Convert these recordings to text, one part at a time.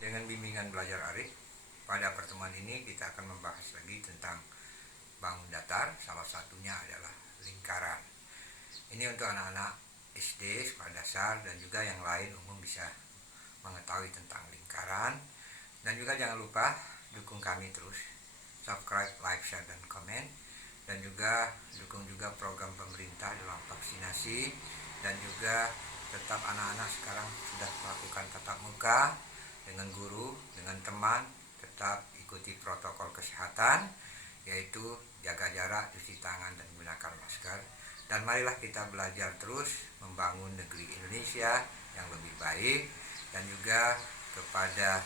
dengan bimbingan belajar Arif. Pada pertemuan ini kita akan membahas lagi tentang bangun datar, salah satunya adalah lingkaran. Ini untuk anak-anak SD, sekolah dasar, dan juga yang lain umum bisa mengetahui tentang lingkaran. Dan juga jangan lupa dukung kami terus, subscribe, like, share, dan komen. Dan juga dukung juga program pemerintah dalam vaksinasi. Dan juga tetap anak-anak sekarang sudah melakukan tatap muka dengan guru, dengan teman, tetap ikuti protokol kesehatan, yaitu jaga jarak, cuci tangan, dan gunakan masker. Dan marilah kita belajar terus membangun negeri Indonesia yang lebih baik. Dan juga kepada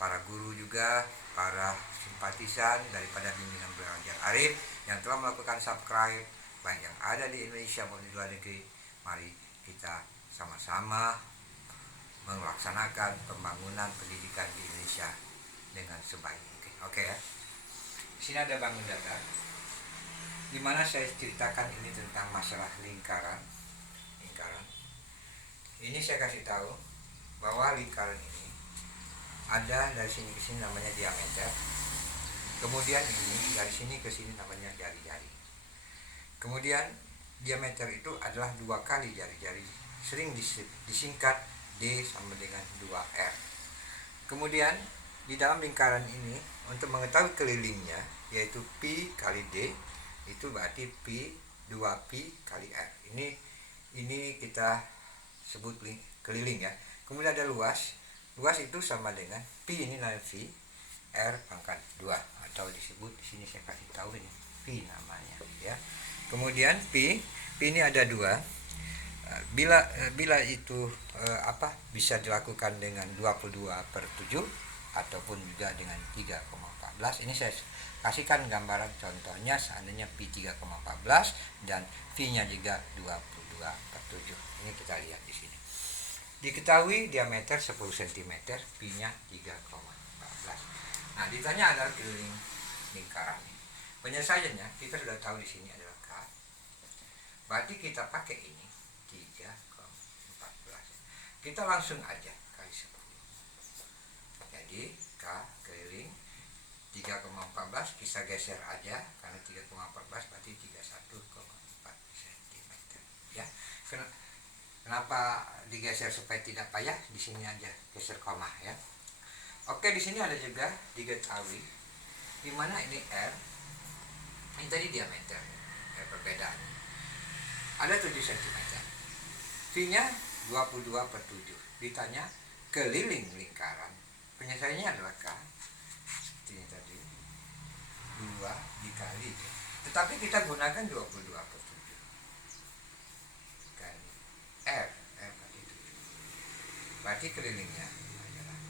para guru juga, para simpatisan daripada bimbingan belajar Arif yang telah melakukan subscribe, baik yang ada di Indonesia maupun di luar negeri, mari kita sama-sama melaksanakan pembangunan pendidikan di Indonesia dengan sebaik mungkin. Oke ya. Di sini ada bangun datar, di mana saya ceritakan ini tentang masalah lingkaran. Ini saya kasih tahu bahwa lingkaran ini ada dari sini ke sini namanya diameter. Kemudian ini dari sini ke sini namanya jari-jari. Kemudian diameter itu adalah 2 kali jari-jari, sering disingkat D sama dengan 2R. Kemudian di dalam lingkaran ini untuk mengetahui kelilingnya, yaitu Pi kali D, itu berarti Pi 2Pi kali R. Ini kita sebut keliling ya. Kemudian ada luas. Luas itu sama dengan Pi, ini nanti R pangkat 2, atau disebut di sini saya kasih tahu ini Pi namanya ya. Kemudian Pi ini ada 2. Bila itu bisa dilakukan dengan 22/7 ataupun juga dengan 3,14. Ini saya kasihkan gambaran contohnya, seandainya Pi 3,14 dan V-nya juga 22/7. Ini kita lihat di sini. Diketahui diameter 10 cm, Pi-nya 3,14. Nah, ditanya adalah keliling lingkaran. Penyelesaiannya kita sudah tahu di sini adalah K. Berarti kita pakai ini 3,14. Kita langsung aja kali 10. Jadi K keliling 3,14 kita geser aja, karena 3,14 berarti 31,4 cm ya. Kenapa digeser supaya tidak payah? Di sini aja geser koma ya. Oke, di sini ada juga diketahui di mana ini R. Ini tadi diameter, perbedaannya. Ada 7 cm. V-nya 22/7. Ditanya keliling lingkaran. Penyelesaiannya adalah K. Seperti ini tadi. 2 dikali. Tetapi kita gunakan 22/7. Kali R berarti 7. Berarti kelilingnya adalah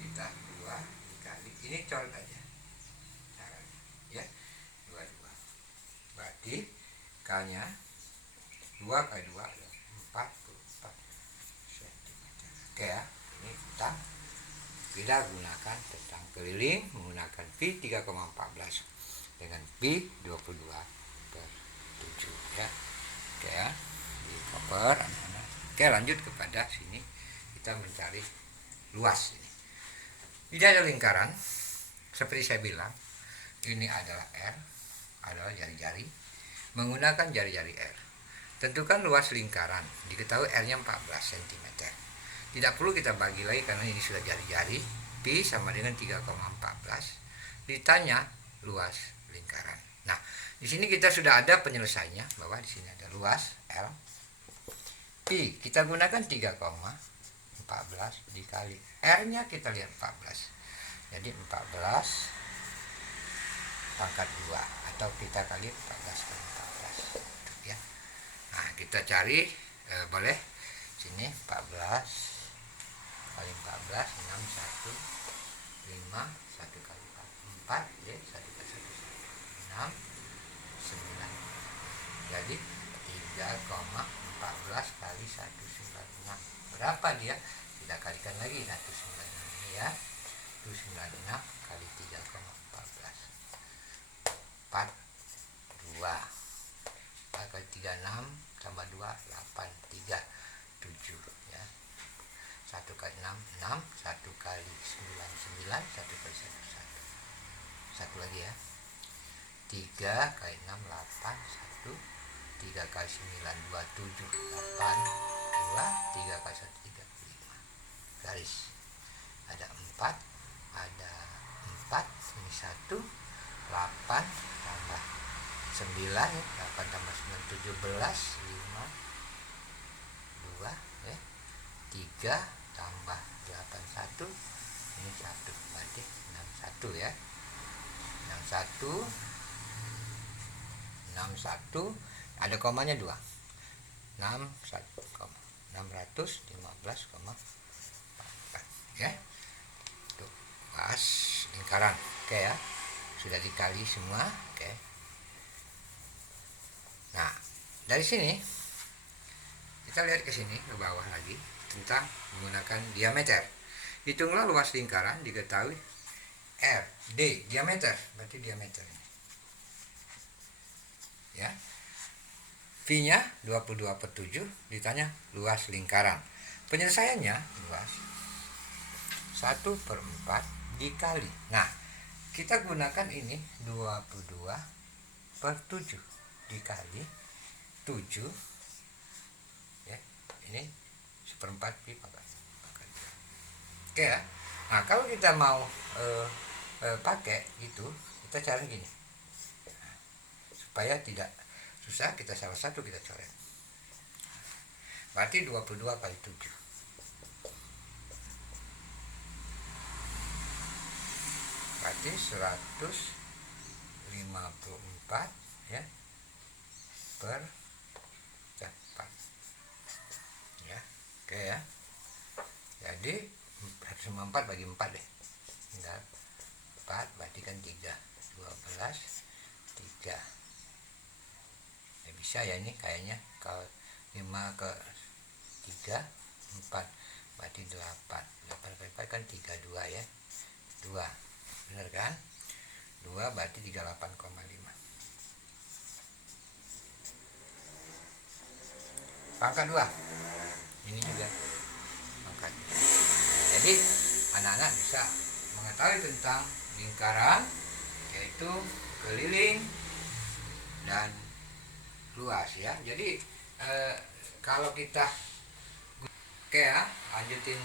kita 2 dikali. Ini colok aja caranya ya. 22. Berarti K-nya 2 kali 2 adalah 44 cm. Oke ya, ini kita gunakan tentang keliling menggunakan Pi 3,14 dengan Pi 22/7 ya. Oke ya, di cover. Oke, lanjut kepada sini, kita mencari luas ini. Di dalam lingkaran seperti saya bilang, ini adalah R, adalah jari-jari, menggunakan jari-jari R. Tentukan luas lingkaran, diketahui R-nya 14 cm. Tidak perlu kita bagi lagi karena ini sudah jari-jari. Pi sama dengan 3,14. Ditanya luas lingkaran. Nah, di sini kita sudah ada penyelesaiannya, bahwa di sini ada luas L. Pi kita gunakan 3,14 dikali R-nya, kita lihat 14. Jadi 14 pangkat 2, atau kita kali 14 kali 14 ya. Nah, kita cari boleh sini 14 kali 14 6 1 5 1 kali 4 ya, 1 kali 1 6 9. Jadi 3,14 kali 196. Berapa dia? Kita kalikan lagi 196 ini ya. 196 kali 3,14 42 kali 36 tambah 2 8 3 7 ya. 1 kali 6 6, 1 kali 9 9, 1 kali 1 1. Satu lagi ya. 3 kali 6 8, 1, 3 kali 9 27, 8 2, 3 kali 1 3, 5. Garis. Ada 4, ada 4, ini 1, 8 tambah 9, 8 tambah 9 17, 5 2 ya. 3 tambah 8 1, ini 1, berarti 61 ya. 61 61, ada komanya 2, 61, 615,4 ya. Tuh, pas lingkaran. Oke ya, sudah dikali semua. Oke, nah dari sini kita lihat ke sini, ke bawah lagi, tentang menggunakan diameter. Hitunglah luas lingkaran, diketahui R D diameter, berarti diameter ini ya. V-nya 22/7, ditanya luas lingkaran. Penyelesaiannya luas 1/4 dikali. Nah, kita gunakan ini 22/7 dikali 7 ya. Ini 1/4 pi pangkat. Oke ya. Nah, kalau kita mau pakai itu, kita cari gini. Supaya tidak susah, kita salah satu kita coret. Berarti 22 kali 7. Berarti 154 ya per 4 ya. Oke ya. Jadi 154 bagi 4 deh. Tinggal 4, berarti kan 3. 12 3. Ya bisa ya ini kayaknya, kalau 5 ke 3 4, berarti 8. 8 kali 4 kan 32 ya. 2. Benar kan? 2 berarti 38,5. Pangkat 2. Ini juga pangkat. Jadi anak-anak bisa mengetahui tentang lingkaran, yaitu keliling dan luas ya. Jadi kalau kita oke ya, lanjutin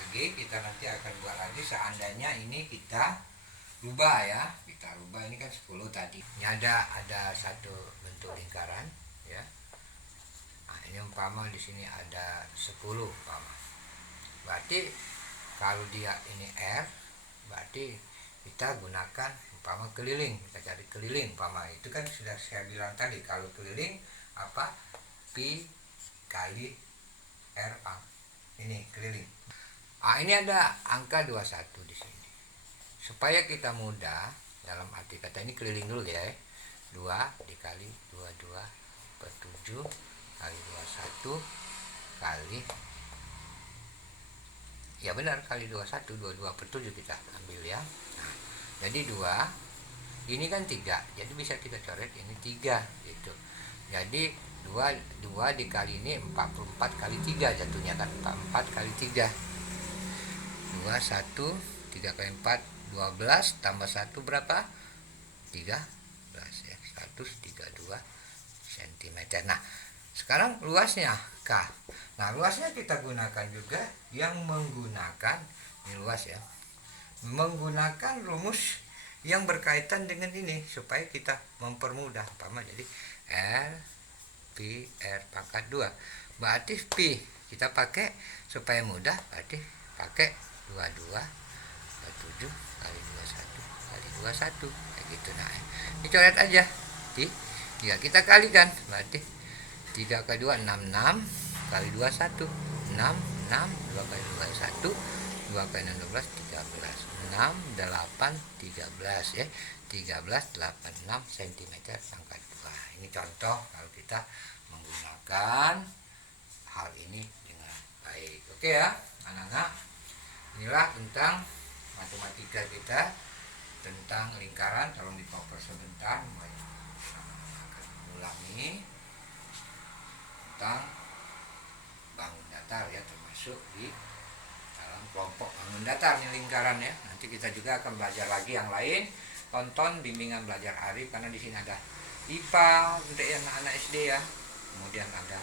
lagi, kita nanti akan buat lagi seandainya ini kita rubah ya. Kita rubah, ini kan 10 tadi. Ini ada satu bentuk lingkaran ya. Nah, ini umpama di sini ada 10 umpama. Berarti kalau dia ini R, berarti kita gunakan umpama keliling. Kita cari keliling umpama, itu kan sudah saya bilang tadi, kalau keliling apa? Pi kali R pang. Ini keliling. Ah, ini ada angka 21 di sini. Supaya kita mudah, dalam arti kata ini keliling dulu ya. 2 dikali 22/7 kali 21 kali, ya benar, kali 21, 22/7 kita ambil ya. Nah, jadi 2 ini kan 3, jadi bisa kita coret ini 3 gitu. Jadi 2 dikali ini 44 kali 3 jatuhnya kan, 44 kali 3. 2 1 3 kali 4 12 tambah 1 berapa? 13 ya, 132 cm. Nah, sekarang luasnya K. Nah, luasnya kita gunakan juga yang menggunakan, ini luas ya, menggunakan rumus yang berkaitan dengan ini supaya kita mempermudah. Umpama jadi R Pi R pangkat 2. Berarti Pi kita pakai supaya mudah, berarti pakai 22/7 kali 21 kali 21 kayak gitu. Nah, ini coret aja. Jika kita kalikan, berarti 3 kali 2 66 kali 21 6 6 2 kali 21 2 kali 6 12 13 6 8 13 ya. 13 86 cm pangkat 2. Ini contoh kalau kita menggunakan hal ini dengan baik. Oke ya anak-anak, inilah tentang matematika kita tentang lingkaran. Tolong dipoper sebentar, akan mengulangi tentang bangun datar ya, termasuk di kelompok bangun datar nih lingkaran ya. Nanti kita juga akan belajar lagi yang lain. Tonton bimbingan belajar Arif karena di sini ada IPA untuk anak-anak SD ya. Kemudian ada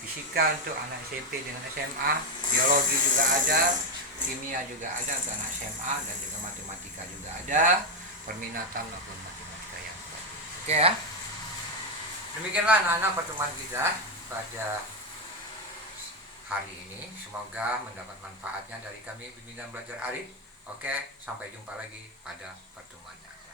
fisika untuk anak SMP dengan SMA, biologi juga ada, kimia juga ada untuk anak SMA, dan juga matematika juga ada, perminatan maupun matematika yang kuat. Oke ya. Demikianlah anak-anak pertemuan kita pada hari ini. Semoga mendapat manfaatnya dari kami bimbingan belajar Arif. Oke, sampai jumpa lagi pada pertemuannya.